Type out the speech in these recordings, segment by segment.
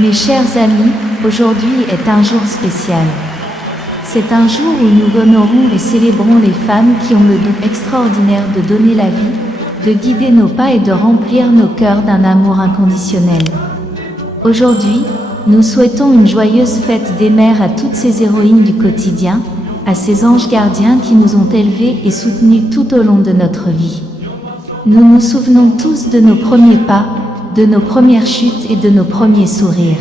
Mes chers amis, aujourd'hui est un jour spécial. C'est un jour où nous honorons et célébrons les femmes qui ont le don extraordinaire de donner la vie, de guider nos pas et de remplir nos cœurs d'un amour inconditionnel. Aujourd'hui, nous souhaitons une joyeuse fête des mères à toutes ces héroïnes du quotidien, à ces anges gardiens qui nous ont élevés et soutenus tout au long de notre vie. Nous nous souvenons tous de nos premiers pas, de nos premières chutes et de nos premiers sourires.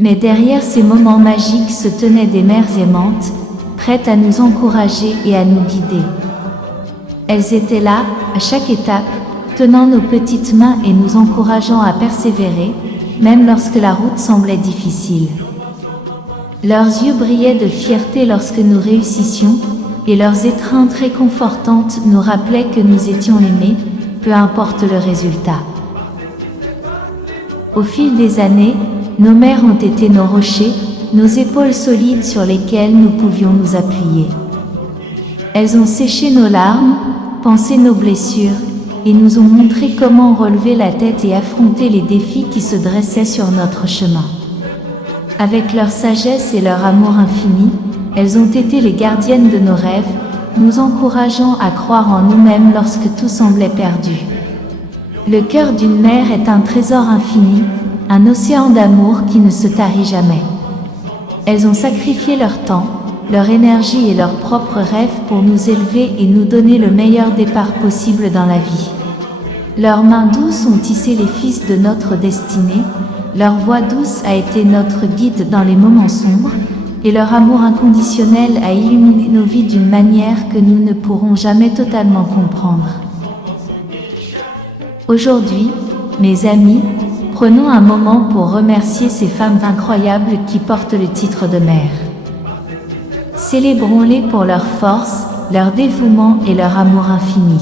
Mais derrière ces moments magiques se tenaient des mères aimantes, prêtes à nous encourager et à nous guider. Elles étaient là, à chaque étape, tenant nos petites mains et nous encourageant à persévérer, même lorsque la route semblait difficile. Leurs yeux brillaient de fierté lorsque nous réussissions, et leurs étreintes réconfortantes nous rappelaient que nous étions aimés, peu importe le résultat. Au fil des années, nos mères ont été nos rochers, nos épaules solides sur lesquelles nous pouvions nous appuyer. Elles ont séché nos larmes, pansé nos blessures, et nous ont montré comment relever la tête et affronter les défis qui se dressaient sur notre chemin. Avec leur sagesse et leur amour infini, elles ont été les gardiennes de nos rêves, nous encourageant à croire en nous-mêmes lorsque tout semblait perdu. Le cœur d'une mère est un trésor infini, un océan d'amour qui ne se tarit jamais. Elles ont sacrifié leur temps, leur énergie et leurs propres rêves pour nous élever et nous donner le meilleur départ possible dans la vie. Leurs mains douces ont tissé les fils de notre destinée, leur voix douce a été notre guide dans les moments sombres, et leur amour inconditionnel a illuminé nos vies d'une manière que nous ne pourrons jamais totalement comprendre. Aujourd'hui, mes amis, prenons un moment pour remercier ces femmes incroyables qui portent le titre de mère. Célébrons-les pour leur force, leur dévouement et leur amour infini.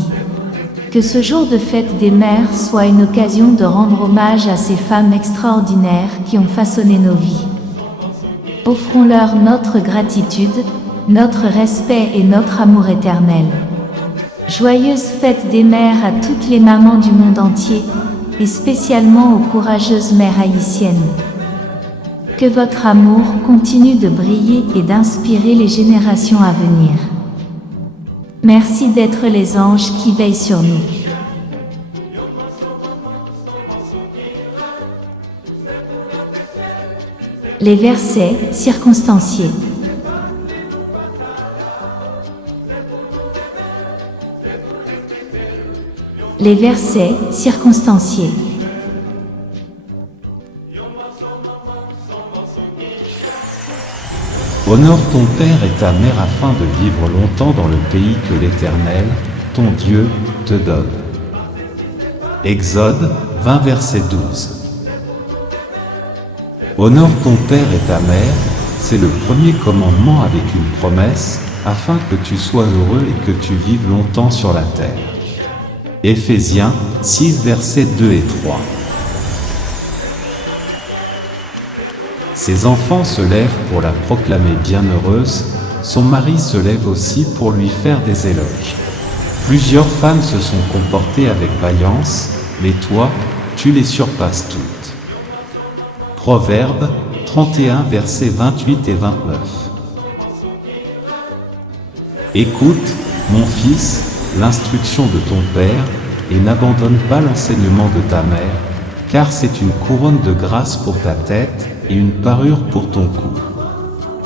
Que ce jour de fête des mères soit une occasion de rendre hommage à ces femmes extraordinaires qui ont façonné nos vies. Offrons-leur notre gratitude, notre respect et notre amour éternel. Joyeuse fête des mères à toutes les mamans du monde entier, et spécialement aux courageuses mères haïtiennes. Que votre amour continue de briller et d'inspirer les générations à venir. Merci d'être les anges qui veillent sur nous. Les versets circonstanciés. Les versets circonstanciés. Honore ton père et ta mère afin de vivre longtemps dans le pays que l'Éternel, ton Dieu, te donne. Exode 20 verset 12. Honore ton père et ta mère, c'est le premier commandement avec une promesse, afin que tu sois heureux et que tu vives longtemps sur la terre. Éphésiens 6 versets 2 et 3. Ses enfants se lèvent pour la proclamer bienheureuse, son mari se lève aussi pour lui faire des éloges. Plusieurs femmes se sont comportées avec vaillance, mais toi, tu les surpasses toutes. Proverbe 31 versets 28 et 29. Écoute, mon fils, l'instruction de ton père, et n'abandonne pas l'enseignement de ta mère, car c'est une couronne de grâce pour ta tête et une parure pour ton cou.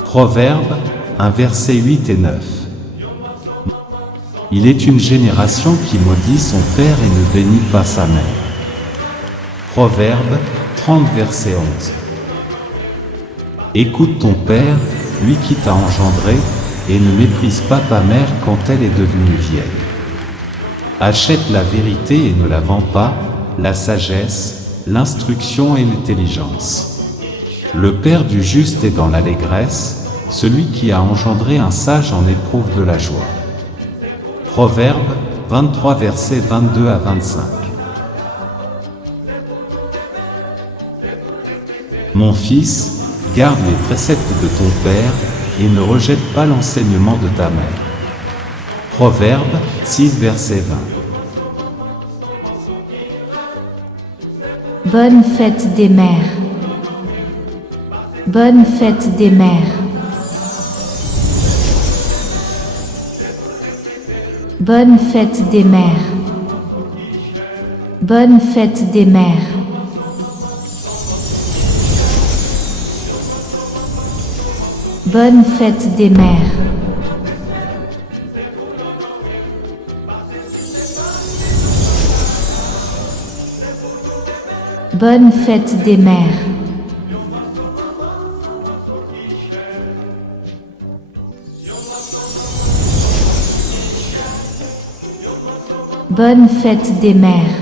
Proverbe 1 versets 8 et 9. Il est une génération qui maudit son père et ne bénit pas sa mère. Proverbe 30 verset 11. Écoute ton père, lui qui t'a engendré, et ne méprise pas ta mère quand elle est devenue vieille. Achète la vérité et ne la vends pas, la sagesse, l'instruction et l'intelligence. Le père du juste est dans l'allégresse, celui qui a engendré un sage en éprouve de la joie. Proverbe 23 versets 22 à 25. Mon fils, garde les préceptes de ton père et ne rejette pas l'enseignement de ta mère. Proverbe 6 verset 20. Bonne fête des mères. Bonne fête des mères. Bonne fête des mères. Bonne fête des mères. Bonne fête des mères. Bonne fête des mères. Bonne fête des mères.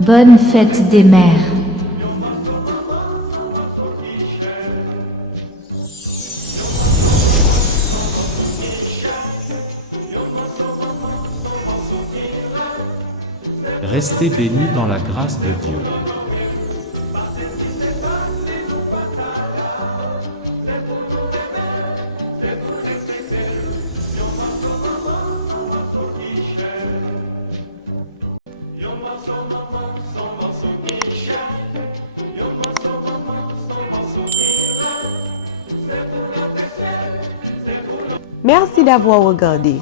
Bonne fête des mères. Restez bénis dans la grâce de Dieu. Merci d'avoir regardé.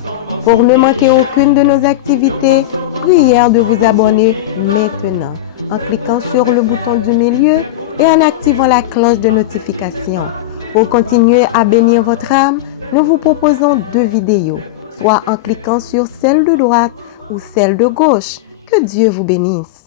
Pour ne manquer aucune de nos activités, prière de vous abonner maintenant en cliquant sur le bouton du milieu et en activant la cloche de notification. Pour continuer à bénir votre âme, nous vous proposons 2 vidéos, soit en cliquant sur celle de droite ou celle de gauche. Que Dieu vous bénisse.